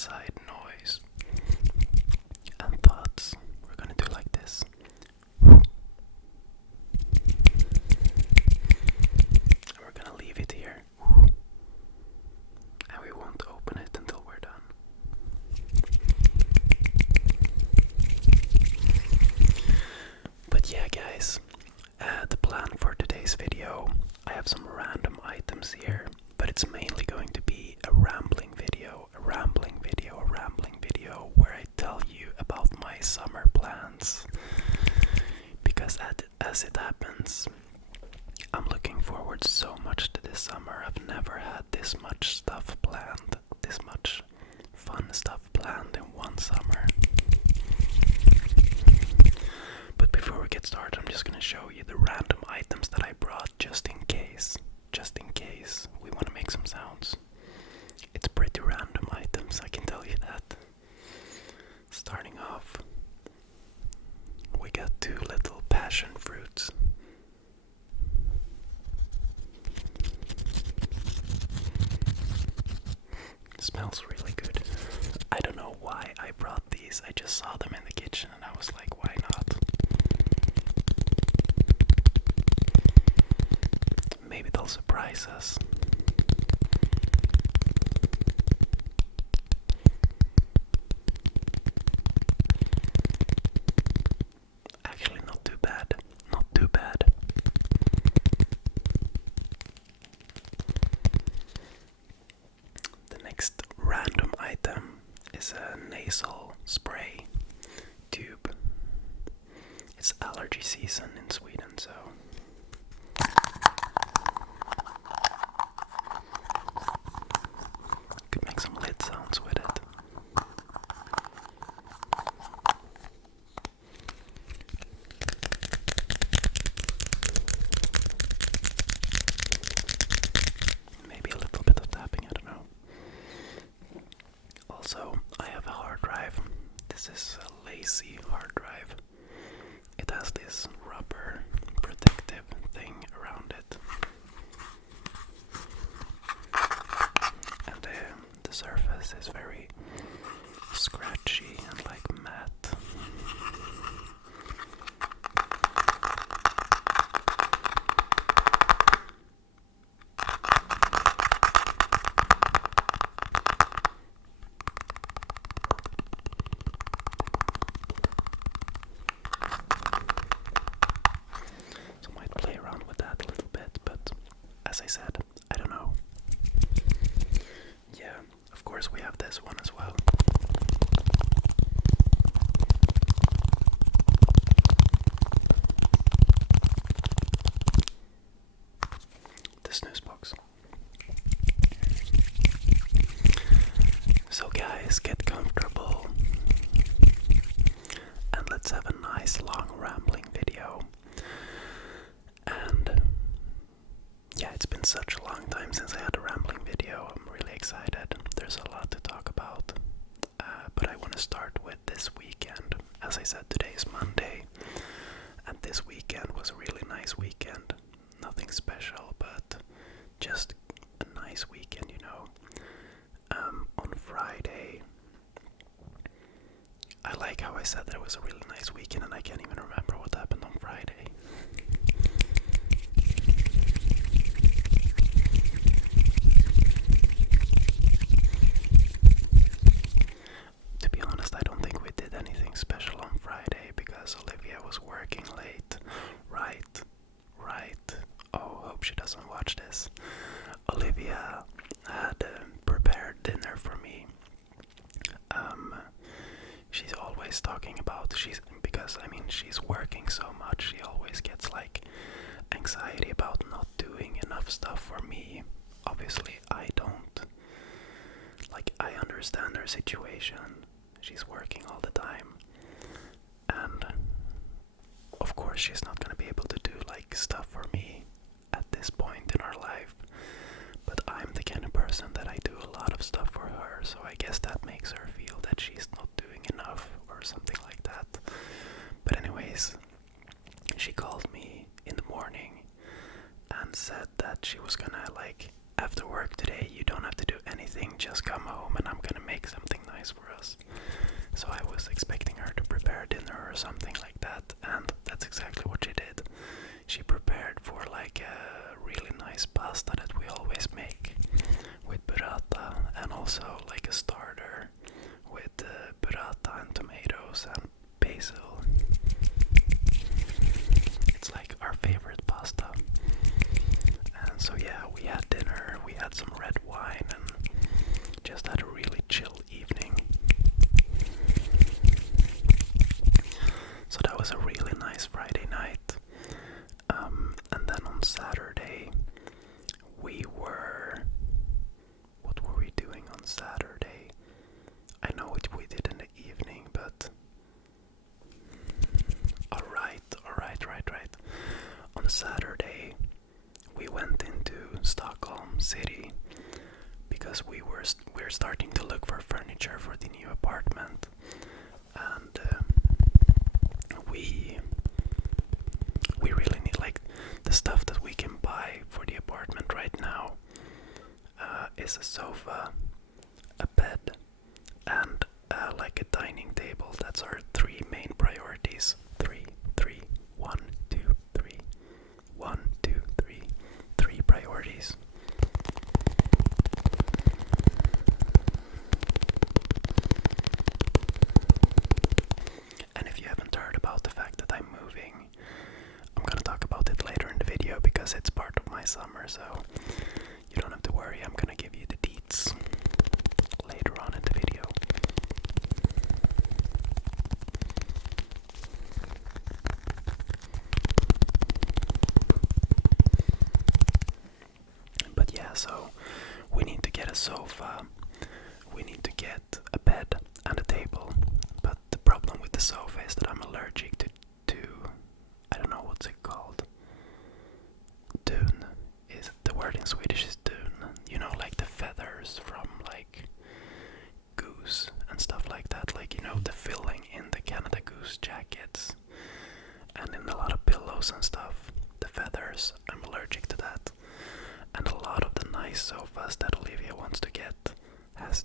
outside noise and thoughts, we're gonna do like this. And we're gonna leave it here. And we won't open it until we're done. But yeah, guys, the plan for today's video, I have some random items here, but it's mainly going to be a rambling video where I tell you about my summer plans. Because as it happens, I'm looking forward so much to this summer. I've never had this much stuff planned, this much fun stuff planned in one summer. But before we get started, I'm just gonna show you the random items that I brought just in case we want to make some sounds. It's pretty random items, I can tell you that. Starting off, we got 2 little passion fruits. It smells really good. I don't know why I brought these. I just saw them in the kitchen and I was like, why not? Maybe they'll surprise us. Actually, not too bad. Not too bad. The next random item is a nasal spray tube. It's allergy season in Sweden, so could make some lid sounds with it. Maybe a little bit of tapping, I don't know. Also, I have a hard drive. This is a lazy hard drive. It has this rubber protective thing around it. And the surface is very scratchy and like matte. So I might play around with that a little bit, but as I said, I don't know. Yeah, of course we have this one as well. The snooze box. So guys, get comfortable and let's have a nice long rambling video. And yeah, it's been such a long time since I had a rambling video. I'm really excited. There's a lot to talk about. But I want to start with this weekend. As I said, today is Monday. And this weekend was a really nice weekend. Nothing special, but just a nice weekend, you know. On Friday, I like how I said that it was a really nice weekend and I can't even remember what happened on Friday. To be honest, I don't think we did anything special on Friday because Olivia was working late. Right. Oh, hope she doesn't watch this. Olivia had prepared dinner for me. She's always talking about, because she's working so much, she always gets like anxiety about not doing enough stuff for me. Obviously, I don't. Like, I understand her situation. She's working all the time. And of course she's not gonna be able to do like stuff for me at this point in our life. But I'm the kind of person that I do a lot of stuff for her, so I guess that makes her feel that she's not doing enough or something like that. But anyways, she called me in the morning and said that she was gonna, like, after work today, you don't have to do anything, just come home and I'm gonna make something is a sofa, a bed, and like a dining table. That's our three main priorities. Three, three, 1, 2, 3. 1, 2, 3. 3 priorities. And if you haven't heard about the fact that I'm moving, I'm gonna talk about it later in the video because it's part of my summer, so you don't have to worry. I'm gonna give you the deets later on in the video. But yeah, so we need to get a sofa, we need to get a bed and a table. But the problem with the sofa is that I'm allergic to I don't know what's it called. Dun is the word in Swedish is dun. You know, like the feathers from like goose and stuff like that. Like, you know, the filling in the Canada Goose jackets and in a lot of pillows and stuff. The feathers, I'm allergic to that. And a lot of the nice sofas that Olivia wants to get has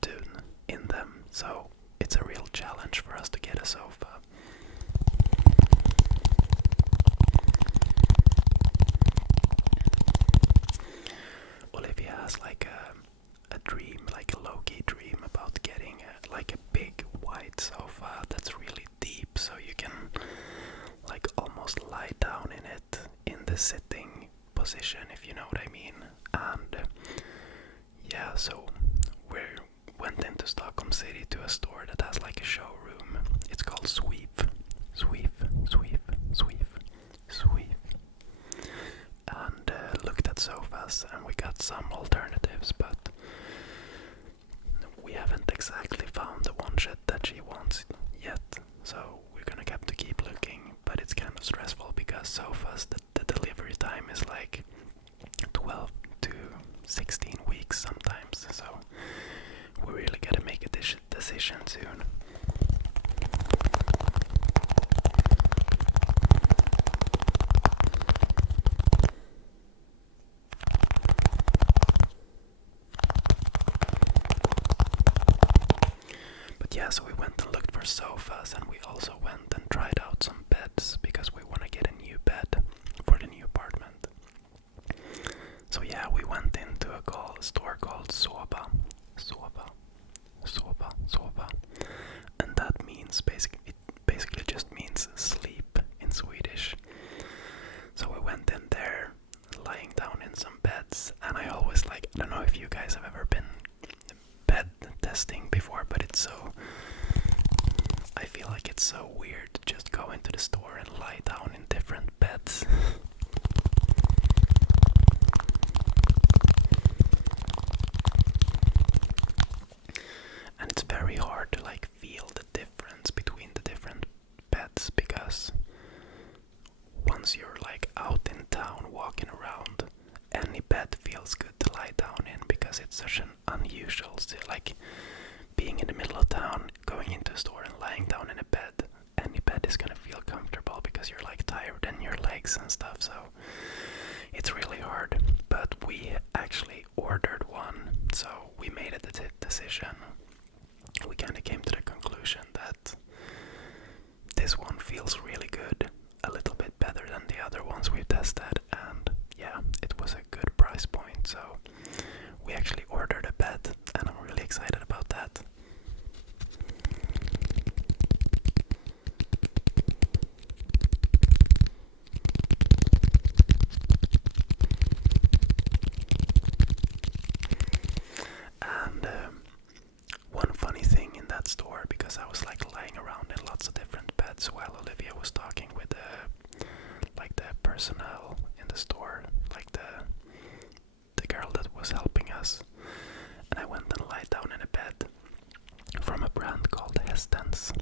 dun in them. So it's a real challenge for us to get a sofa. Olivia has like a dream, like a low-key dream about getting like a big white sofa that's really deep, so you can like almost lie down in it in the sitting position, if you know what I mean. And yeah, so we went into Stockholm City to a store that has like a showroom. It's called Sweep. And looked at sofas, and we got some alternatives, but we haven't exactly found the one that she wants yet. So we're gonna have to keep looking, but it's kind of stressful because sofas, the delivery time is like 12 to 16 weeks sometimes. So we really gotta make a decision soon. Yeah, so we went and looked for sofas, and we also went and tried out some beds because we want to get a new bed for the new apartment. So yeah, we went into a store called Sova, and that means it basically just means sleep in Swedish. So we went in there, lying down in some beds, and I always I don't know if you guys have ever been bed testing before, but I feel like it's so weird to just go into the store and lie down in different beds. And it's very hard to feel the difference between the different beds, because once you're out in town walking around, any bed feels good to lie down in because it's such an unusual being in the middle of town, going into a store and lying down in a bed. Any bed is gonna feel comfortable because you're tired in your legs and stuff, so it's really hard. But we actually ordered one, so we made a decision. We kind of came to the conclusion that this one feels really good, a little bit better than the other ones we've tested, and yeah, it was a good price point, so we actually ordered a bed, and I'm really excited about that. And one funny thing in that store, because I was lying around in lots of different beds while Olivia was talking with the personnel in the store, the girl that was helping us, and I went and lied down in a bed from a brand called Hestens,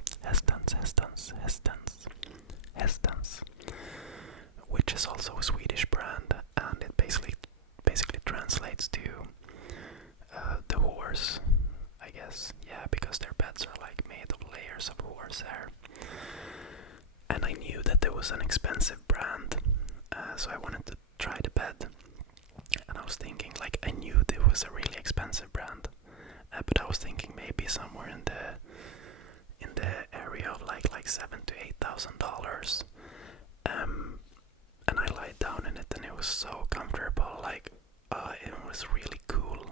which is also a Swedish brand, and it basically translates to the horse, I guess. Yeah, because their beds are made of layers of horsehair. And I knew that there was an expensive brand, so I wanted to try the bed. And I was thinking, like, I knew it was a really expensive brand, but I was thinking maybe somewhere in the area of like $7,000 to $8,000. And I lied down in it, and it was so comfortable. Like, it was really cool,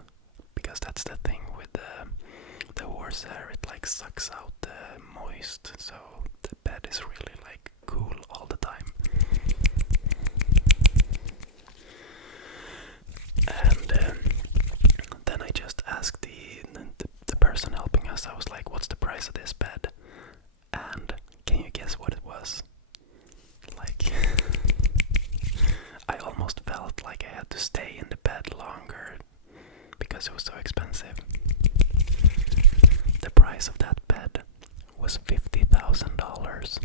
because that's the thing with the horsehair. It like sucks out the moist, so the bed is really like cool all the time. And then I just asked the person helping us. I was like, "What's the price of this bed?" And can you guess what it was? Like, I almost felt like I had to stay in the bed longer because it was so expensive. The price of that bed was $50,000.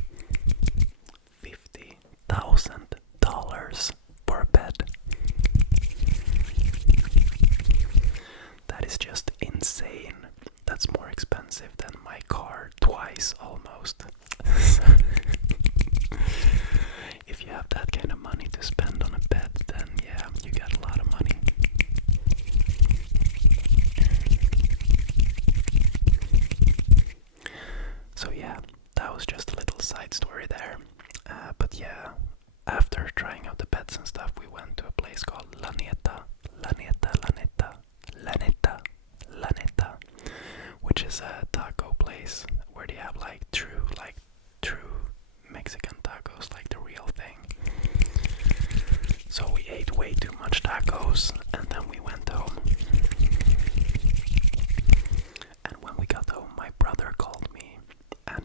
$50,000 for a bed. That is just insane. That's more expensive than my car twice almost. If you have that kind of money to spend on a bed, then yeah, you got a lot of money. So yeah, that was just a little side story there. But yeah, after trying out the beds and stuff, we went to a place called Laneta, which is a taco place where they have like true Mexican tacos, like the real thing. So we ate way too much tacos, and then we went home. And when we got home, my brother called me, and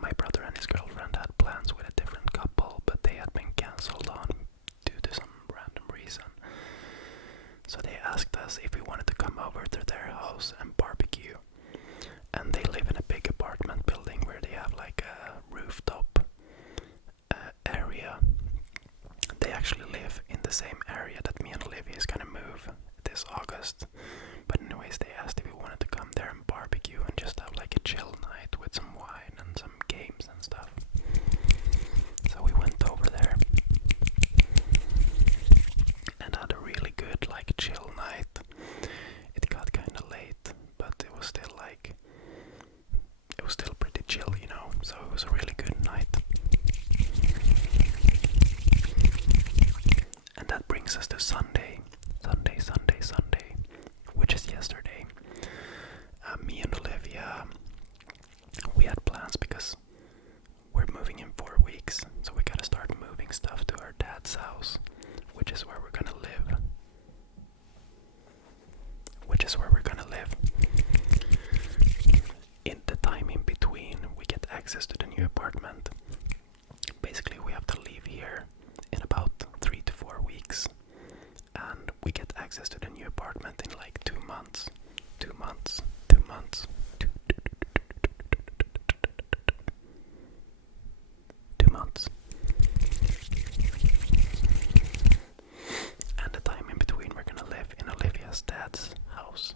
my brother and his girlfriend had plans with a different couple, but they had been cancelled on due to some random reason. So they asked us if we wanted to come over to their house and barbecue. And they live in a big apartment building where they have like a rooftop area. They actually live in the same area that me and Olivia is gonna move this August. But anyways, they asked if we wanted to come there and barbecue and just have like a chill night with some wine and some games and stuff. So we went over there and had a really good like chill night. It got kind of late, but it was still pretty chill, you know, so it was a really good night. And that brings us to Sunday, which is yesterday. Me and Olivia, we had plans because we're moving in 4 weeks, so we gotta start moving stuff to our dad's house, which is where we're gonna live. In the time in between, we get access to the new apartment. Basically, we have to leave here in about 3 to 4 weeks, and we get access to the new apartment in like 2 months. 2 months. 2 months. 2 months. And the time in between, we're gonna live in Olivia's dad's house.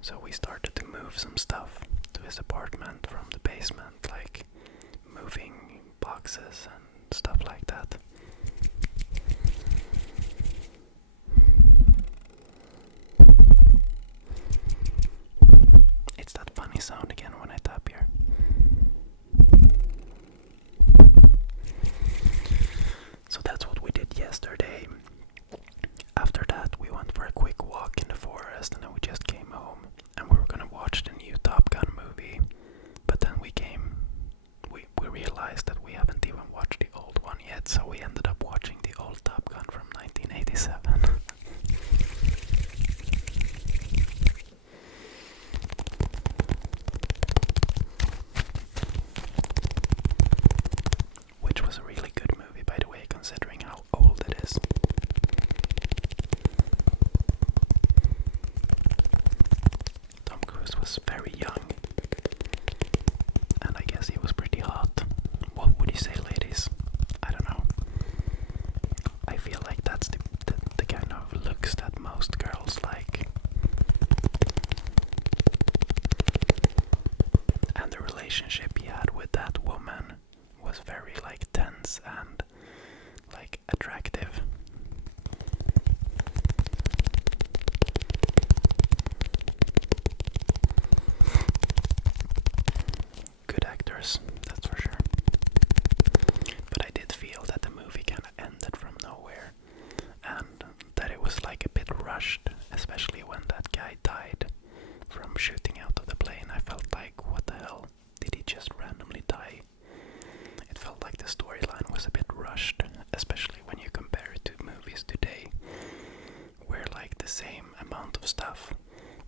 So we started to move some stuff to his apartment from the basement, like moving boxes and stuff like that. It's that funny sound again when I tap here. So that's what we did yesterday. After that, we went for a quick walk in the forest, and then we just came home, and we were gonna watch the new Top Gun movie. But then we realized that we haven't even watched the old one yet, so we ended up watching the old Top Gun from 1987. Which was a really good movie, by the way, considering how old it is. Tom Cruise was very young, and I guess he was pretty hot. What would you say, ladies? I don't know. I feel like that's the kind of looks that most girls like. And the relationship he had with that woman was very like tense and like attractive. hours, that's for sure. But I did feel that the movie kind of ended from nowhere, and that it was like a bit rushed, especially when that guy died from shooting out of the plane. I felt like, what the hell? Did he just randomly die? It felt like the storyline was a bit rushed, especially when you compare it to movies today, where like the same amount of stuff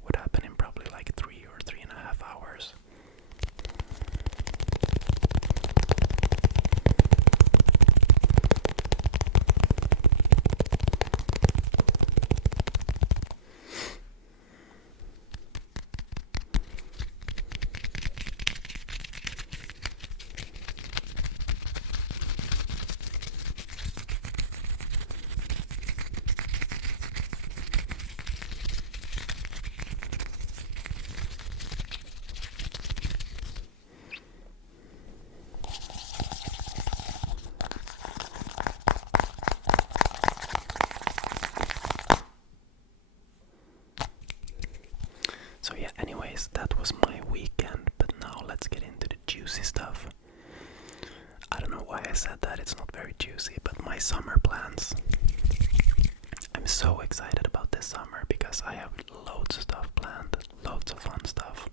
would happen in probably like 3 or 3.5 hours. So yeah, anyways, that was my weekend, but now let's get into the juicy stuff. I don't know why I said that, it's not very juicy, but my summer plans. I'm so excited about this summer because I have loads of stuff planned, loads of fun stuff.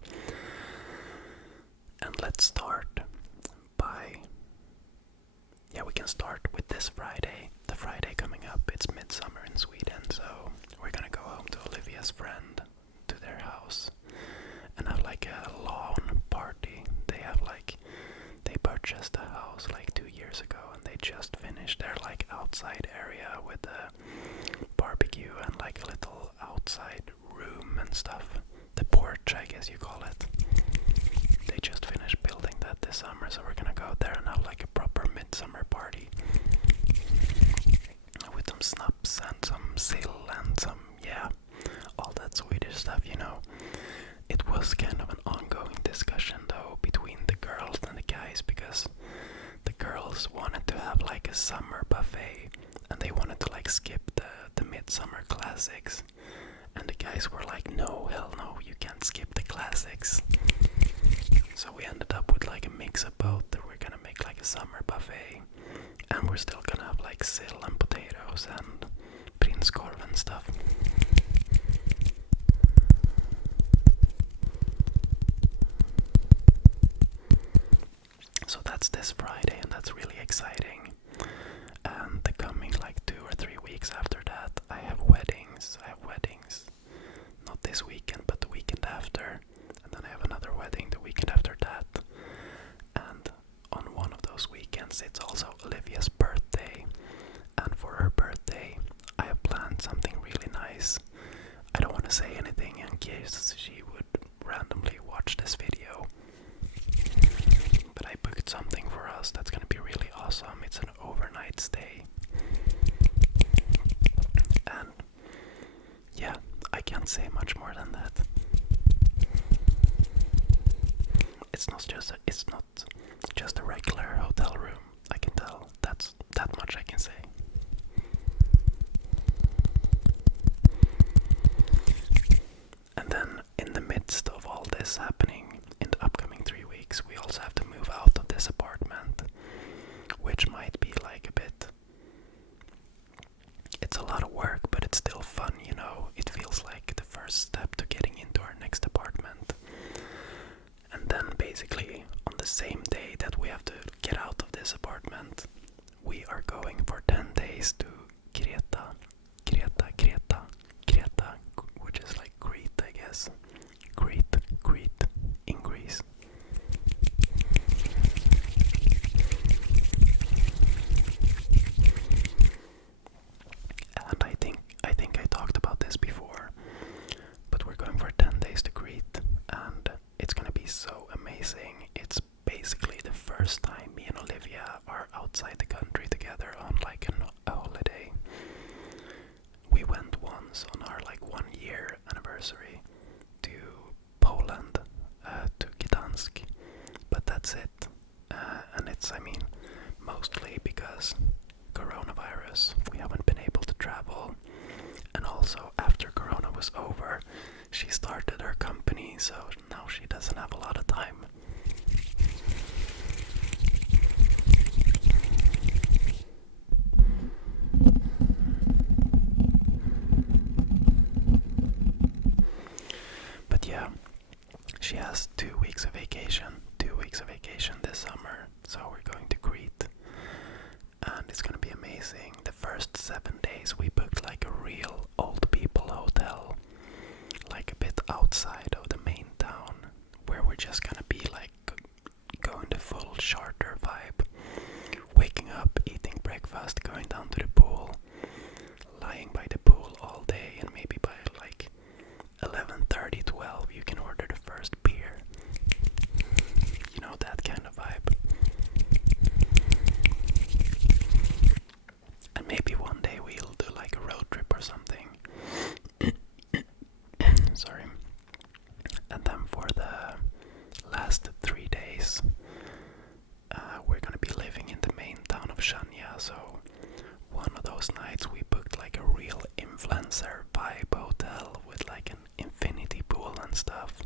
And let's start by... Yeah, we can start with this Friday. The Friday coming up, it's midsummer in Sweden, so we're gonna go home to Olivia's friend, to their house, and have like a lawn party. They purchased a house like 2 years ago, and they just finished their like outside area with a barbecue and like a little outside room and stuff. The porch, I guess you call it. They just finished building that this summer, so we're gonna go there and have like a proper midsummer party with some snaps and some sill and some, yeah, all that Swedish stuff, you know. It was kind of an ongoing discussion though between the girls and the guys, because the girls wanted to have like a summer buffet and they wanted to like skip the midsummer classics, and the guys were like, no, hell no, you can't skip the classics. So we ended up with like a mix of both, that we're gonna make like a summer buffet and we're still gonna have like sill and potatoes and prinskorv and stuff. So that's this Friday, and that's really exciting. And the coming like 2 or 3 weeks after that, I have weddings. Not this weekend, but the weekend after. And then I have another wedding the weekend after that. And on one of those weekends, it's also Olivia's birthday. And for her birthday, I have planned something really nice. I don't want to say anything in case she would randomly watch this video. But I booked something for us that's gonna be really awesome. It's an overnight stay. And yeah, I can't say much more than that. It's not just a regular hotel room. I can tell. That's that much I can say. And then in the midst of all this happening, in the upcoming 3 weeks, we also have to move out of this apartment, which might be like a bit... It's a lot of work, but it's still fun, you know. It feels like the first step to getting into our next apartment. And then basically, on the same day that we have to get out of this apartment, we are going for 10 days to Crete, which is like Crete, I guess. Crete, in Greece. And I think I talked about this before, but we're going for 10 days to Crete, and it's gonna be so amazing. It's basically the first time me and Olivia are outside the country together on like a holiday. We went once on our like 1-year anniversary to Poland, to Gdansk, but that's it. And it's, I mean, mostly because coronavirus, we haven't been able to travel. And also, after Corona was over, she started her company, so now she doesn't have a lot of time. yeah, she has 2 weeks of vacation. 2 weeks of vacation this summer. So we're going to Crete. And it's gonna be amazing. The first 7 days we booked like a real old people hotel. Like a bit outside of the main town. Where we're just gonna be like going the full charter vibe. Waking up, eating breakfast, going down to the pool. Lying by the pool all day, and maybe by like 11:30, 12 you can order the first beer. You know, that kind of vibe. And maybe one day we'll do like a road trip or something. Sorry. And then for the last 3 days, we're gonna be living in the main town of Shania. So one of those nights we booked like a real influencer vibe hotel with like an infinity pool and stuff,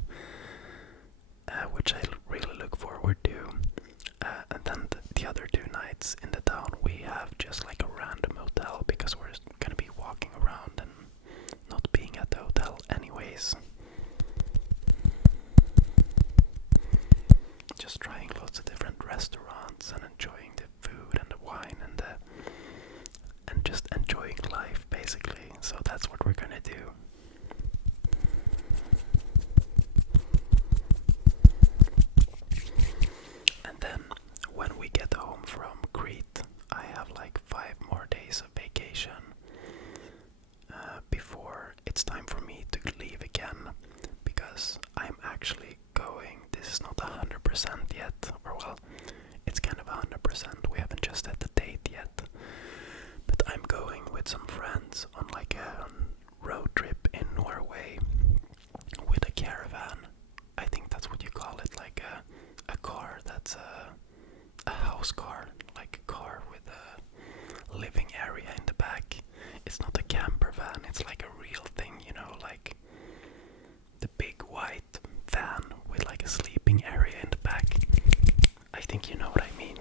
which I really look forward to. And then the other 2 nights in the town we have just like a random hotel, because we're gonna be walking around and not being at the hotel anyways. Just trying lots of different restaurants and enjoying the food and the wine and just enjoying life basically. So that's what we're gonna do. And then when we get home from Crete, I have like 5 more days of vacation before it's time for me to leave again, because I'm actually going. This is not 100% yet, or well, it's kind of 100%. We haven't just had the date yet, but I'm going with some friends on like a road trip in Norway with a caravan. I think that's what you call it, like a car that's a house car, like a car with a living area in the back. It's not a camper van, it's like a real thing, you know, like the big white van with like a sleeping area in the back. I think you know what I mean.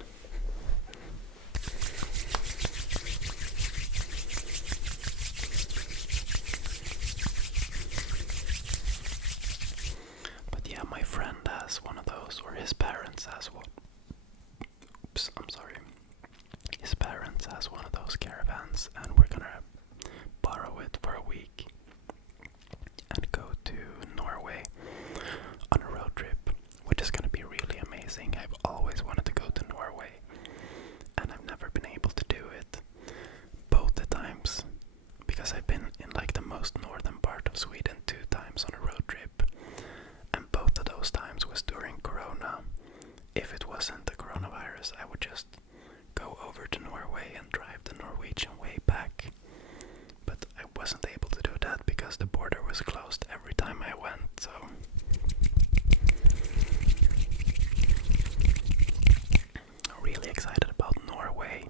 But yeah, my friend has one of those, or his parents has one. Oops, I'm sorry. His parents has one of those caravans, and we're gonna borrow it for a week and go to Norway on a road trip, which is gonna be really amazing. I've always wanted to go to Norway, and I've never been able to do it. Both the times, because I've been in like the most northern part of Sweden 2 times on a road trip, and both of those times was during Corona. If it wasn't the coronavirus, I would just go over to Norway and drive the Norwegian way back. But I wasn't able to do that because the border was closed every time I went, so really excited about Norway.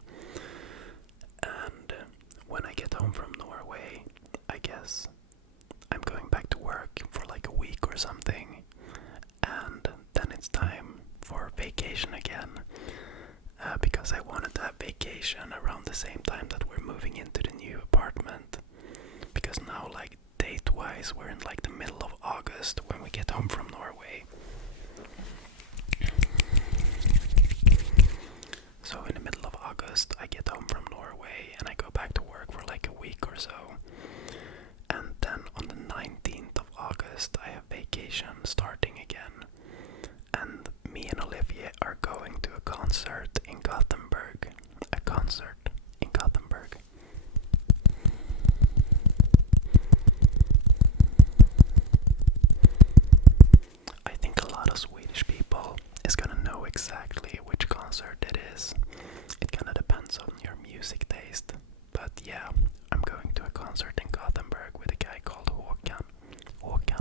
And when I get home from Norway, I guess I'm going back to work for like a week or something, and then it's time for vacation again, because I wanted to have vacation around the same time that we're moving into the new apartment, because now like date-wise we're in like the middle of August when we get home from Norway. So in the middle of August I get home from Norway and I go back to work for like a week or so, and then on the 19th of August I have vacation starting again, and me and Olivia are going to a concert in Gothenburg. A concert in Gothenburg. I think a lot of Swedish people is gonna know exactly which concert it is. It kinda depends on your music taste. But yeah, I'm going to a concert in Gothenburg with a guy called Håkan. Håkan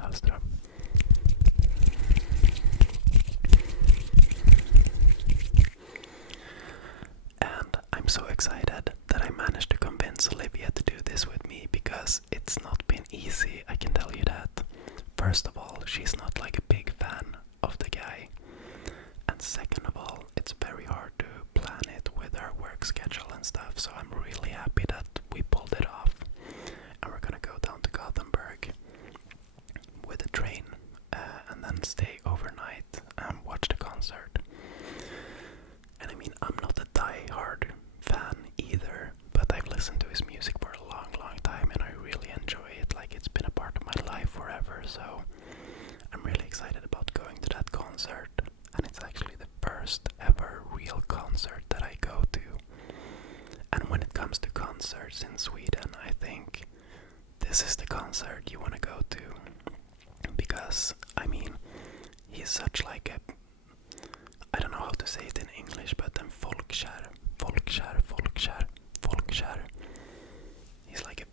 Hellström. And I'm so excited that I managed to convince Olivia to do this with me, because it's not been easy, I can tell you that. First of all, she's not like a big fan of the guy. And second of all, it's very hard to plan it with her work schedule and concerts in Sweden, I think this is the concert you want to go to. Because, I mean, he's such like a, I don't know how to say it in English, but then folkkär. He's like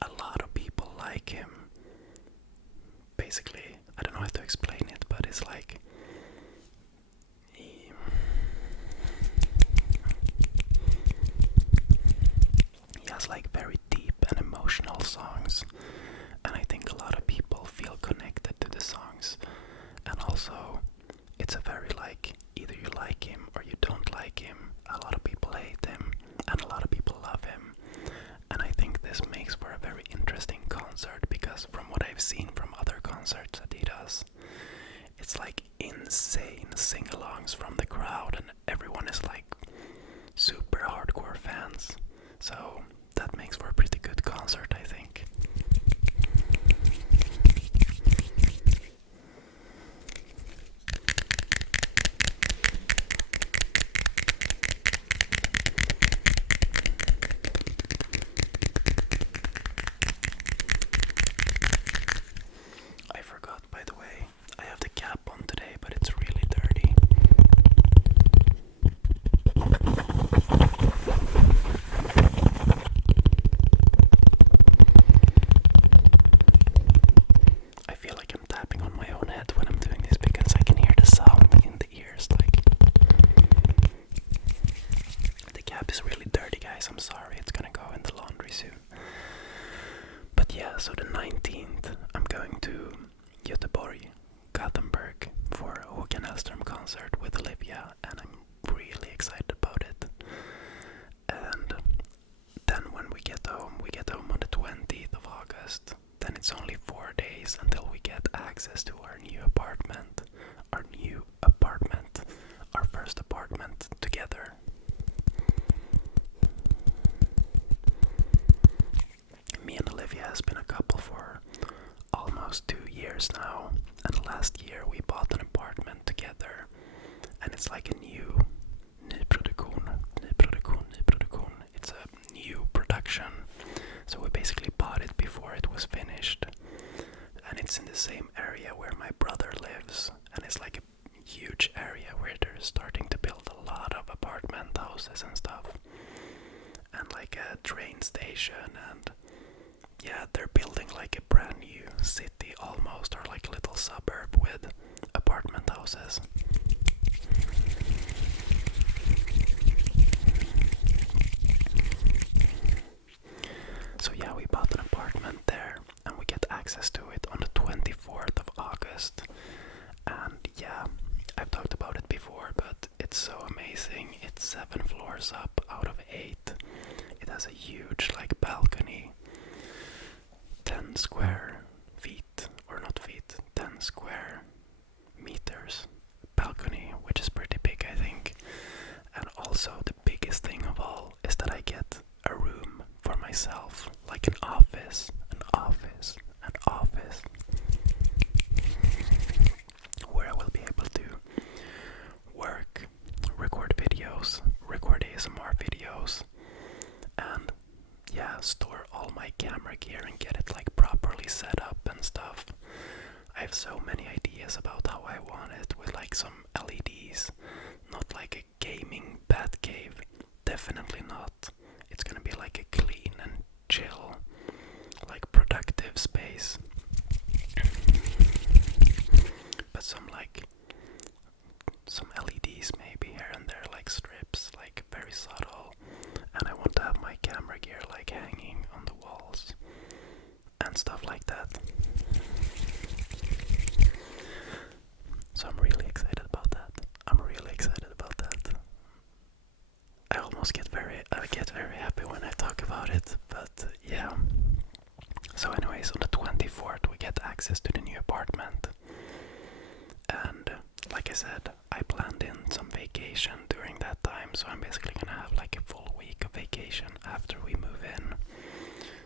a lot of people like him. Basically, I don't know how to explain it, but it's like, he has like very deep and emotional songs, and I think a lot of people feel connected to the songs. And also, it's a very like, either you like him or you don't like him. A lot of people hate him and a lot of people love him. And I think this makes for a very interesting concert, because from what I've seen from other concerts that he does, it's like insane sing-alongs from the crowd, and everyone is like super hardcore fans. So that makes for a pretty good concert, I think. I forgot, by the way, I have the cap on today, but it's really dirty. I feel like I'm tapping on my own head when I'm doing this, because I can hear the sound in the ears. Like, the cap is really dirty, guys. I'm sorry. It's gonna go in the laundry soon. But yeah, so the 19th, I'm going to Göteborg, Gothenburg, for a Håkan Hellström concert with Olivia, and I'm really excited about it. And then when we get home on the 20th of August. Then it's only 4 days until we get access to our new apartment. Our first apartment together. Me and Olivia has been a couple for almost 2 years now, and last year we bought an apartment together, and it's like a nyproduktion. It's a new production, so we basically bought it before it was finished, and it's in the same area where my brother lives, and it's like a huge area where they're starting to build a lot of apartment houses and stuff, and like a train station, and yeah, they're building like a brand new city almost, or like a little suburb with apartment houses. So yeah, we bought an apartment there, and we get access to it on the 24th of August. And yeah, I've talked about it before, but it's so amazing. It's 7 floors up out of 8. It has a huge like balcony, 10 square feet, or not feet, 10 square meters balcony, which is pretty big, I think. And also the biggest thing of all is that I get a room for myself, like an office, where I will be able to work, record videos, record ASMR videos, and yeah, store all my camera gear and get it like properly set up and stuff. I have so many ideas about how I want it, with like some LEDs, not like a gaming bat cave, definitely not. It's gonna be like a clean and chill, like productive space. But some LEDs maybe here and there, like strips, like very subtle. And I want to have my camera gear like hanging on the walls and stuff like that. So I'm really excited about that. I get very happy when I talk about it, but yeah. So anyways, on the 24th we get access to the new apartment. And like I said, I planned in some vacation during that time, so I'm basically gonna have like a full week of vacation after we move in.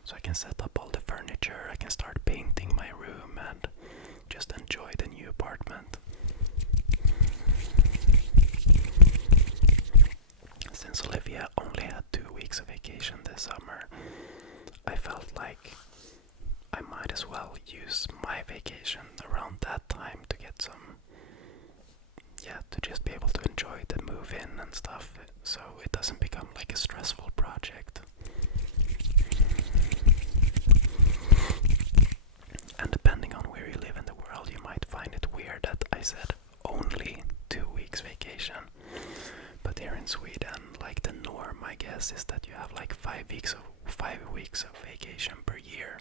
So I can set up all the furniture, I can start painting my room and just enjoy the new apartment. Since Olivia only had 2 weeks of vacation, guess is that you have like 5 weeks of vacation per year.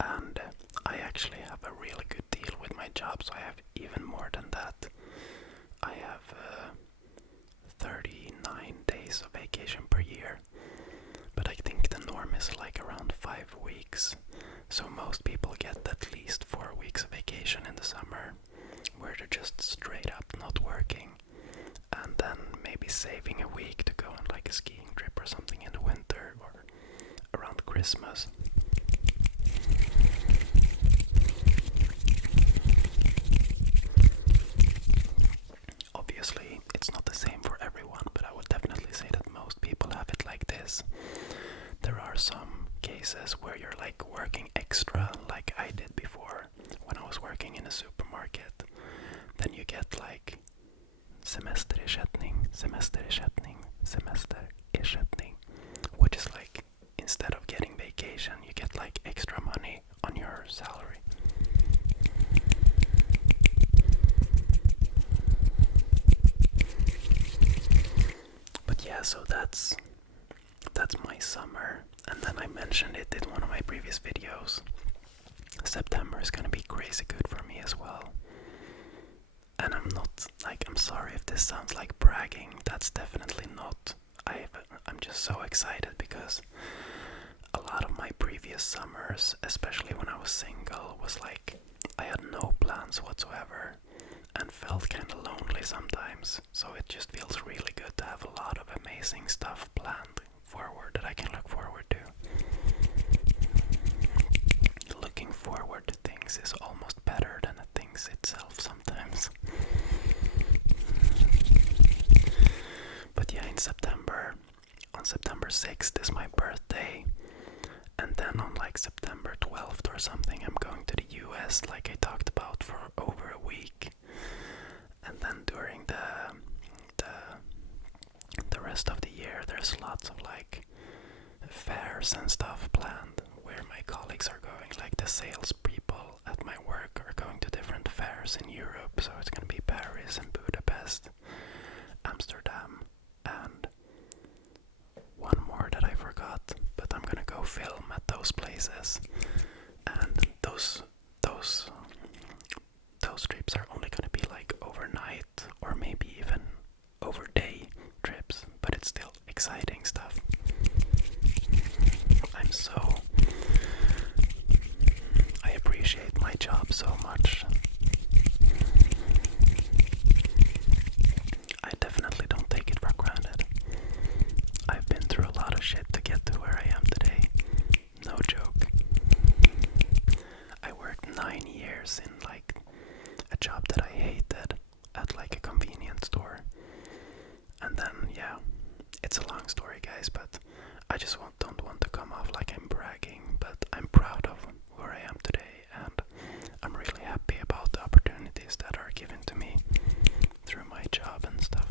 And I actually have a really good deal with my job, so I have even more than that. I have 39 days of vacation per year, but I think the norm is like around 5 weeks. So most people get at least 4 weeks of vacation in the summer, where they're just straight up not working, and then maybe saving a week to go on like a skiing trip or something in the winter or around Christmas. Obviously, it's not the same for everyone, but I would definitely say that most people have it like this. There are some cases where you're like working extra, like I did before when I was working in a supermarket. Then you get like semesterersättning, which is like, instead of getting vacation, you get like extra money on your salary. But yeah, so that's my summer. And then I mentioned it in one of my previous videos. September is gonna be crazy good for me as well. And I'm sorry if this sounds like bragging, that's definitely not. I'm just so excited because a lot of my previous summers, especially when I was single, was like I had no plans whatsoever and felt kind of lonely sometimes. So it just feels really good to have a lot of amazing stuff planned forward that I can look forward to. Looking forward to things is almost better than the things itself sometimes. But yeah, on September 6th is my birthday, and then on like September 12th or something, I'm going to the US, like I talked about, for over a week. And then during the rest of the year, there's lots of like fairs and stuff planned where my colleagues are going, like the sales people at my work are going to different fairs in Europe. So it's gonna be Paris and Budapest, Amsterdam, and one more that I forgot, but I'm gonna go film at those places. And those trips are only gonna be like overnight or maybe even over day trips, but it's still exciting stuff. I appreciate my job so much. I definitely don't take it for granted. I've been through a lot of shit to get to where I am today. No joke. I worked 9 years in like a job that I hated at like a convenience store. And then, yeah, it's a long story, guys, but I just don't want to come off like I'm bragging, but I'm proud of where I am today, and I'm really happy about the opportunities that are given to me through my job and stuff.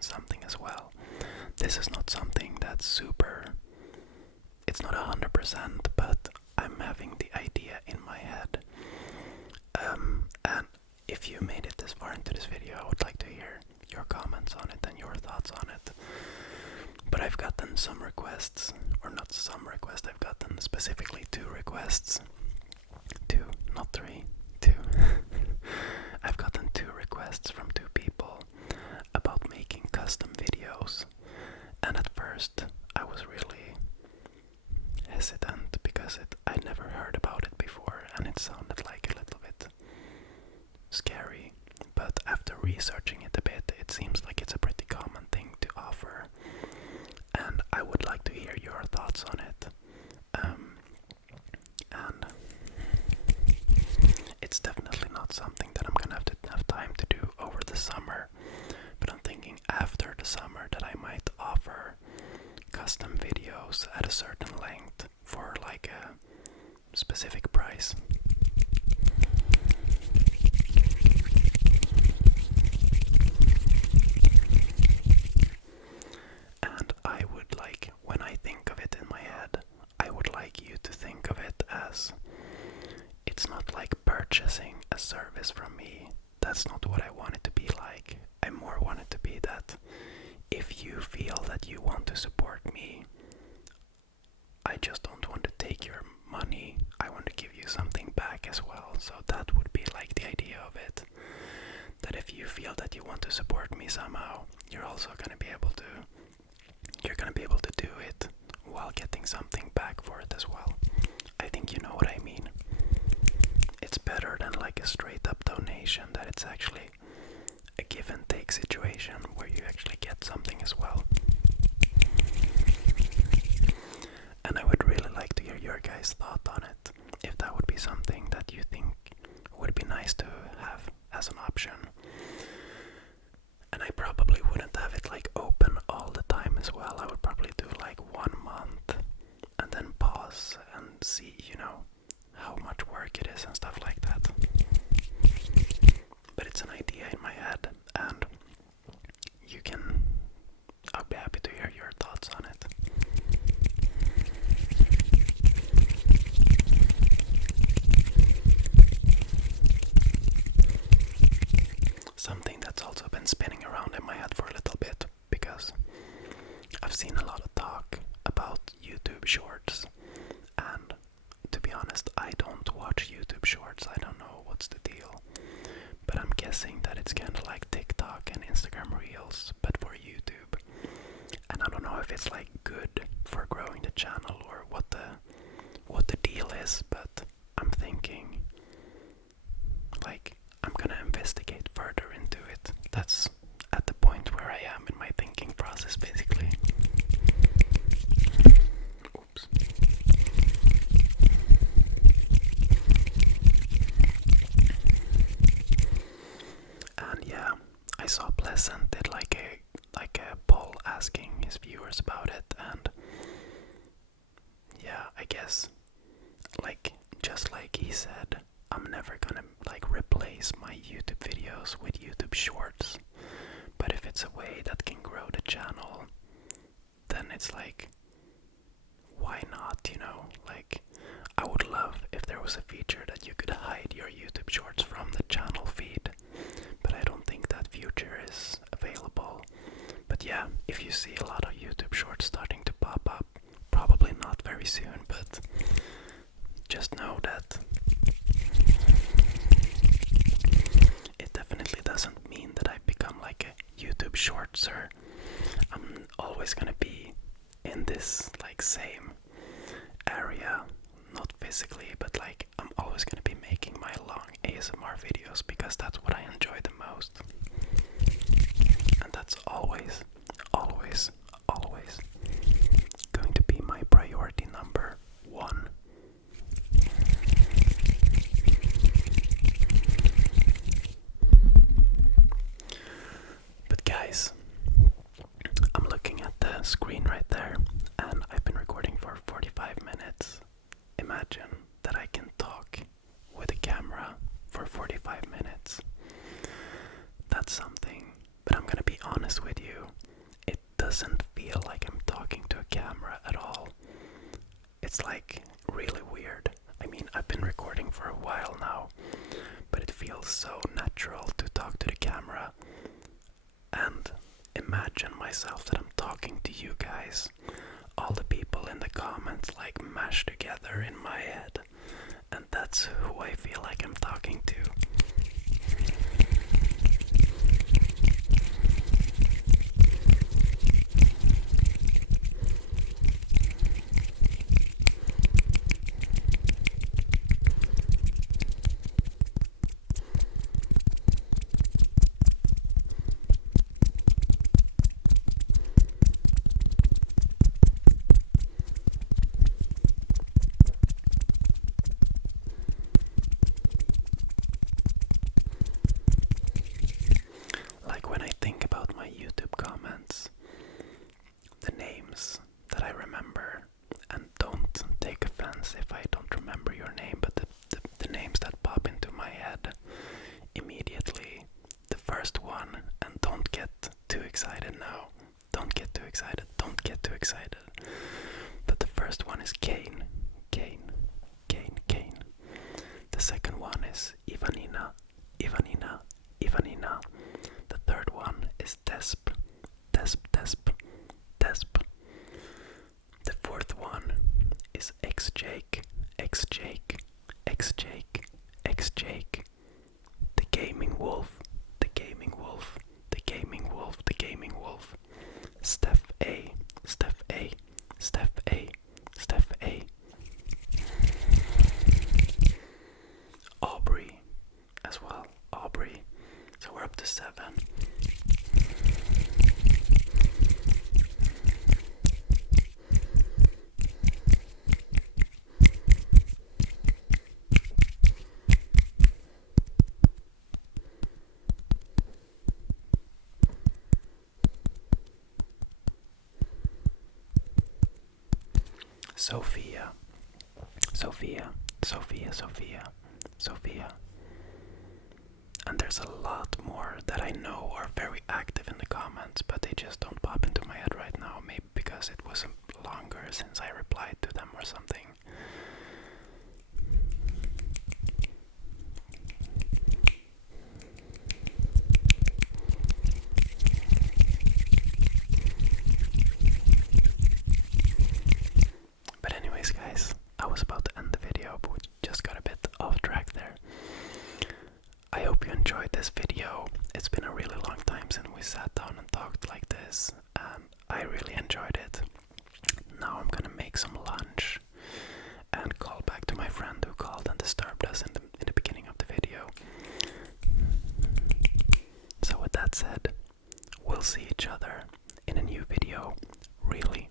Something as well. This is not something that's super, it's not 100%, but I'm having the idea in my head. And if you made it this far into this video, I would like to hear your comments on it and your thoughts on it. But I've gotten some requests, or not some requests, I've gotten specifically 2 requests not three, two. I've gotten 2 requests from 2 people about making custom videos, and at first I was really hesitant because I'd never heard about it before and it sounded like a little bit scary, but after researching it a bit, it seems like it's a pretty common thing to offer, and I would like to hear your thoughts on it. And it's definitely not something that I'm gonna have to have time to do over the summer, but I'm thinking after the summer that I might offer custom videos at a certain length for like a specific price. And I would like, when I think of it in my head, I would like you to think of it as it's not like purchasing a service from me. That's not what I want it to be like. I more want it to be that if you feel that you want to support me, I just don't want to take your money. I want to give you something back as well. So that would be like the idea of it. That if you feel that you want to support me somehow, you're also going to be able to do it while getting something back for it as well. I think you know what I mean. It's better than like a straight up donation, that it's actually a give and take situation where you actually get something as well. And I would really like to hear your guys' thought on it, if that would be something that you think would be nice to have as an option. And I probably wouldn't have it like open all the time as well. I would probably do like 1 month and then pause and see, how much work it is and stuff like that. But it's an idea in my head, and I'll be happy to hear your thoughts on it. Something that's also been spinning around in my head for a little bit, because I've seen a lot of talk about YouTube Shorts, and to be honest, I don't watch YouTube Shorts. I don't know what's the deal, but I'm guessing that it's kind of like TikTok and Instagram Reels, but for YouTube. And I don't know if it's like good for growing the channel or what the deal is, but I'm thinking like I'm gonna investigate further into it. That's at the point where I am in my thinking process, basically. Oops. And yeah, I saw Pleasant did like a poll asking his viewers about it, and yeah, I guess just like he said, I'm never gonna like replace my YouTube videos with YouTube Shorts, but if it's a way that can grow the channel, then it's like, why not, like, I would love if there was a feature that you could hide your YouTube Shorts from the channel feed, but I don't think that feature is available. But yeah, if you see a lot of YouTube Shorts starting to pop up, probably not very soon, but just know that it definitely doesn't mean that I've become like a YouTube Shortser. I'm always gonna be in this like same area, not physically, but like I'm always gonna be making my long ASMR videos because that's what I enjoy the most. And that's always going to be my priority number 1. But guys, I'm looking at the screen right there, and I've been recording for 45 minutes. Imagine that I can talk with a camera for 45 minutes. That's something, but I'm gonna be honest with you, it doesn't feel like I'm talking to a camera at all. It's like really weird. I mean, I've been recording for a while now, but it feels so natural to talk to the camera. And imagine myself that I'm talking to you guys, all the people in the comments like mashed together in my head, and that's who I feel like talking to. Like when I think about my YouTube comments, the names that I remember, and don't take offense if I don't remember your name, but the names that pop into my head immediately, the first one, and don't get too excited now, don't get too excited, don't get too excited, but the first one is Kane. The second one is Ivanina. The third one is Desp. The fourth one is X-Jake. The Gaming Wolf. Steph A. Aubrey as well. So we're up to 7. Sophia. And there's a lot more that I know are very active in the comments, but they just don't pop into my head right now. Maybe because it was longer since I replied to them or something. But anyways, guys, I was about to end the video, but we just got a bit off track there. I hope you enjoyed this video. It's been a really long time since we sat down and talked like this, and I really enjoyed it. Now I'm gonna make some lunch and call back to my friend who called and disturbed us in the beginning of the video. So with that said, we'll see each other in a new video really